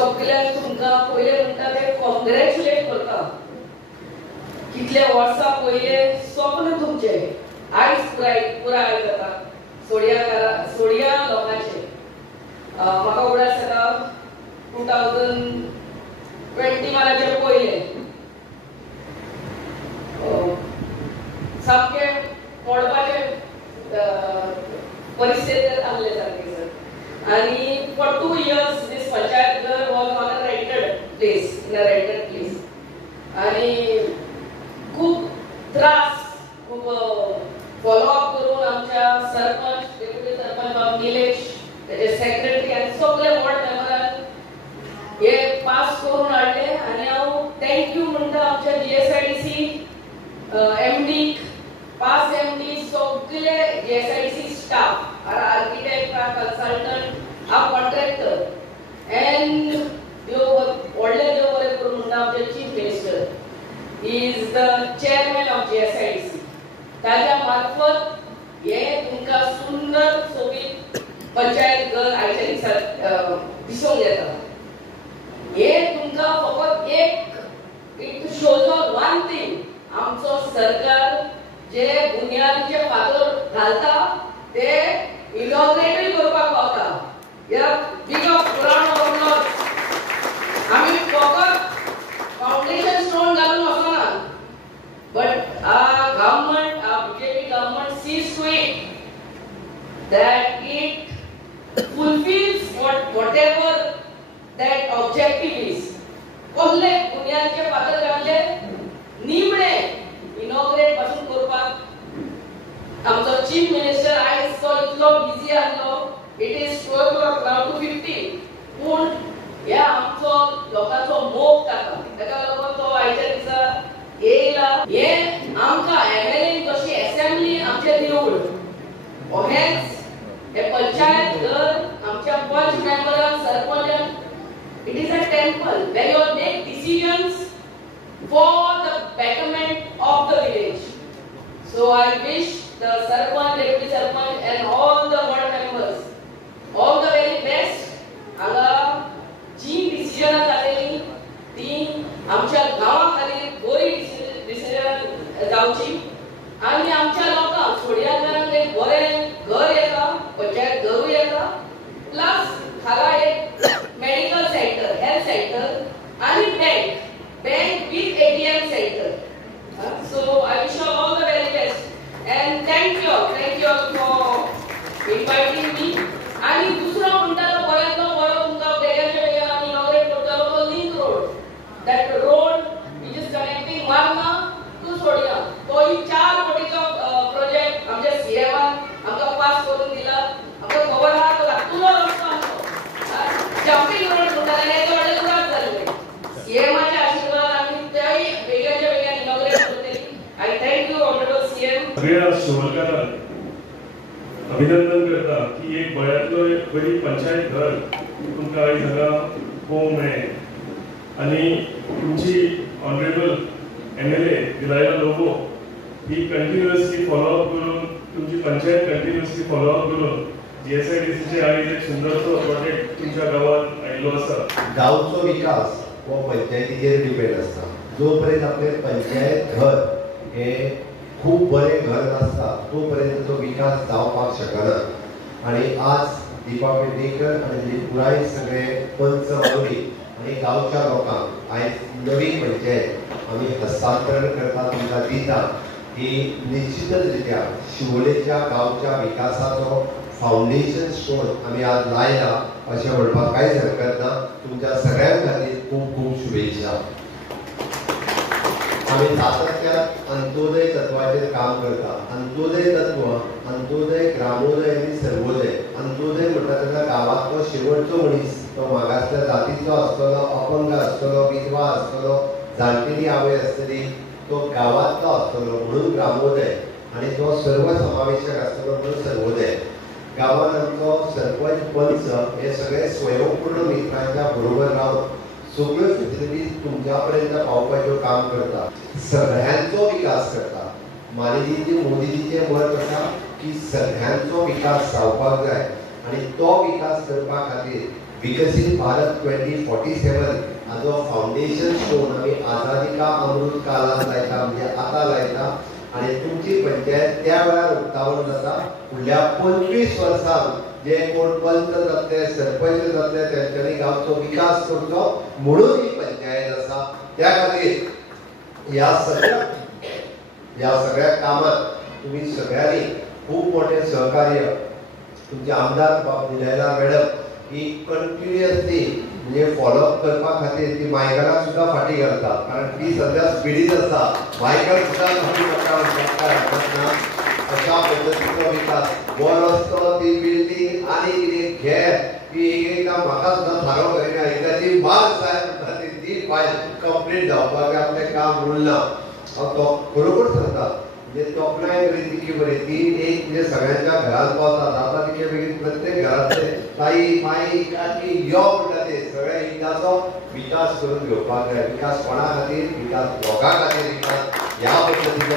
सगळ्यांक तुमकां पयले म्हणटा ते कॉंग्रॅच्युलेट करता. कितले वर्सां पयले स्वप्न तुमचे आयज पुराय जाता सोडिया लोकांचे. म्हाका उगडास येता 2020 मानाचे पयले सामके पडपाचे परिस्थितीत आसले सारके सर. आनी फॉर 2 years this पंचायत घर was on a rented place. आनी खूब त्रास खूब फॉलोअप करून आमच्या सरपंच डेप्युटी सरपंच बाब निलेश त्याचे सेक्रेटरी आनी सगळे वॉर्ड मेंबरान हे पास करून हाडले. आनी हांव थँक्यू म्हणटा आमच्या GSIDC MD पास MD सगळे GSIDC staff architect consultant contractor end व्हडले देव बरें करून म्हणटा आमचे chief minister is the chairman of GSIDC. ताज्या मार्फत हे तुमकां सुंदर सोबीत पंचायत घर आयच्या दिसा दिसूंक येता. हे तुमकां फकत एक शोज वन थिंग आमचो सरकार जे बुनियादीचे फातर घालता ते इनॉग्रेटूय करपाक पावता. ह्या बिग ऑफ पुराणो आमी फकत फाउंडेशन स्टोन घालून वचना, but our government, our BJP government sees to it that it fulfills whatever that objective is. कसले बुनियादीचे फातर घातले निमणे इनॉग्रेट पासून करपाक आमचो चीफ मिनिस्टर आयज तो इतलो बिझी आसलो. It is 12 o'clock now to 15 पूण ह्या आमचो लोकांचो मोग ताका लागून तो आयच्या दिसा येयला. हे आमकां MLA कशी असेंब्ली आमचे दिवड हेच हे पंचायत घर आमच्या पंच मेंबरान सरपंचान it is a temple where you make decisions for the betterment of the village. So I wish the sarpanch, deputy sarpanch and all the ward members all the very best. हांगा जी डिसिजनां जालेली ती आमच्या गांवा खातीर बरी डिसिजन जावची आनी आमच्या लोकांक सोडियाकारांक एक बरें घर येता, पंचायत घरूय येता, प्लस हांगा एक मेडिकल सेंटर, हेल्थ सेंटर आनी bank with ATM center. So I wish you all the very best and thank you all for inviting me. आणि दुसरा म्हणटा तो बऱ्यांतलो बरो तुमकां बेगाच्या बेगीन आमी इनॉग्रेट करतलो तो link road. That road which is connecting Warma to Sodiya. तोय 4 कोटीचो प्रोजेक्ट आमच्या CMान आमकां पास करून दिला. आमकां खबर आहा तो लागतलो रस्तो आमचो जंपिंग रोड म्हणटाले ते व्हडले दुराक जाल्ले. CMाच्या आशिर्वादान आमी तेय बेगाच्या बेगीन इनॉग्रेट करतली. I thank you honourable CM. सगळ्या शिवलकारांक अभिनंदन करता की एक गोंयांतलो एक बरी पंचायत घर तुमकां आयज हांगा पळोवंक मेळ्ळें. आनी तुमची ऑनरेबल MLA विलायला लोबो ही कंटिन्युअसली फॉलोअप करून तुमची पंचायत कंटिन्युअसली फॉलोअप करून GSIDCचे आयज एक सुंदरसो प्रोजेक्ट तुमच्या गांवांत आयिल्लो आसा. गांवचो विकास हो पंचायतीचेर डिपेंड आसता. जो पर्यंत आपले पंचायत घर हे खूब बरें घर नासता तो पर्यंत तो विकास जावपाक शकना. आनी आज दीपा पेडणेकर आनी पुराय सगळे पंच वांगडी आनी गांवच्या लोकांक आयज नवी पंचायत आमी हस्तांतरण करता तुमकां दिता ही निश्चितच रित्या शिवोलेच्या गांवच्या विकासाचो फाउंडेशन स्टोन आमी आज लायला अशें म्हणपाक कांयच हरकत ना. तुमच्या सगळ्यां खातीर खूब खूब शुभेच्छा. आमी सातत्यान अंत्योदय तत्वाचेर काम करता. अंत्योदय तत्व अंत्योदय ग्रामोदय आनी सर्वोदय. अंत्योदय म्हणटा तेन्ना गांवांतलो शेवटचो मनीस तो मागासल्या जातीचो आसतलो, अपंग आसतलो, विधवा आसतलो, जाणटेली आवय आसतली, तो गांवांतलो आसतलो म्हणून ग्रामोदय आनी तो सर्व समावेशक आसतलो म्हणून सर्वोदय. गांवांत आमचो सरपंच पंच हे सगळे स्वयंपूर्ण मित्रांच्या बरोबर रावन सगळ्यो फेसिलिटीज तुमच्या पर्यंत पावपाचें काम करता. सगळ्यांचो विकास करता. मानेजींचे मोदीजीचें मत आसा की सगळ्यांचो विकास जावपाक जाय आनी तो विकास करपा खातीर विकसित भारत 2047 हाजो फाउंडेशन स्टोन आमी आझादी का अमृत कालांत लायता, म्हणजे आता लायता. आणि तुमची पंचायत त्या वेळार उक्तावण जाता. फुडल्या 25 वर्सांक जे कोण पंच जातले, सरपंच जातले, तेंच्यांनी गांवचो विकास करचो म्हणून ही पंचायत आसा. त्या खातीर ह्या सगळ्या कामात तुम्ही सगळ्यांनी खूप मोठे सहकार्य. तुमचे आमदार बुधायला मॅडम ही कंटिन्युअसली म्हणजे फॉलोअप करपा खातीर ती मायकलाक सुद्धा फाटी घालतात, कारण ती सध्या स्पिडीत आसा. मायकल सुद्धा फाटी पडटा. अशा पद्दतीचो विकास, हो रस्तो, ती बिल्डींग आनी कितें घे की एकदा म्हाका सुद्धा थारो करिना. एकदा ती मार्च जाय ती फायल कंप्लीट जावपाक आपलें काम उरना. तो खरोखर सांगता म्हणजे तोखणाय बरी तितकी बरी. ती एक म्हणजे सगळ्यांच्या घरात पावता जाता तितके बेगीन प्रत्येक घरातले ताई माई काकी यो म्हणटा ते सगळे एकदाचो विकास करून घेवपाक जाय. विकास कोणा खातीर? विकास लोकां खातीर. विकास ह्या पद्दतीचो